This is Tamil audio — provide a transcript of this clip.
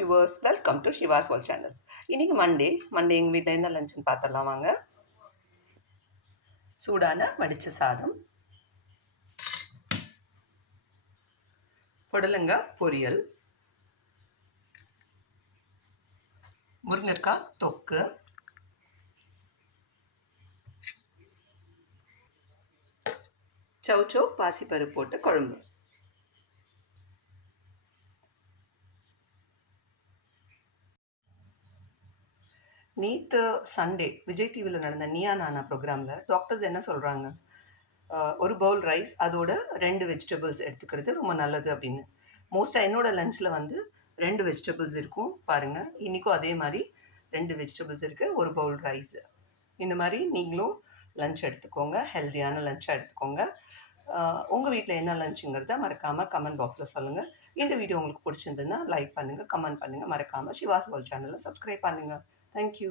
Viewers, welcome to Shiva's world channel. இன்னைக்கு மண்டே எங்கள் வீட்டில் என்ன லஞ்சுன்னு பார்த்துடலாம் வாங்க. சூடான வடிச்ச சாதம், புடலங்காய் பொரியல், முருங்கைக்காய் தொக்கு, சௌச்சோ பாசிப்பருப்பு போட்டு குழம்பு. நேற்று சண்டே விஜய் டிவியில் நடந்த நீயா நானா ப்ரோக்ராமில் டாக்டர்ஸ் என்ன சொல்கிறாங்க, ஒரு பவுல் ரைஸ் அதோட 2 வெஜிடபிள்ஸ் எடுத்துக்கிறது ரொம்ப நல்லது அப்படின்னு. மோஸ்ட்டாக என்னோடய லஞ்சில் வந்து 2 வெஜிடபிள்ஸ் இருக்கும் பாருங்கள். இன்றைக்கும் அதே மாதிரி 2 வெஜிடபிள்ஸ் இருக்குது, ஒரு பவுல் ரைஸ். இந்த மாதிரி நீங்களும் லஞ்ச் எடுத்துக்கோங்க, ஹெல்த்தியான லஞ்சாக எடுத்துக்கோங்க. உங்கள் வீட்டில் என்ன லஞ்சுங்கிறத மறக்காமல் கமெண்ட் பாக்ஸில் சொல்லுங்கள். இந்த வீடியோ உங்களுக்கு பிடிச்சிருந்ததுன்னா லைக் பண்ணுங்கள், கமெண்ட் பண்ணுங்கள். மறக்காமல் ஷிவாஸ் வேர்ல்ட் சேனலை சப்ஸ்கிரைப் பண்ணுங்கள். தேங்க்யூ.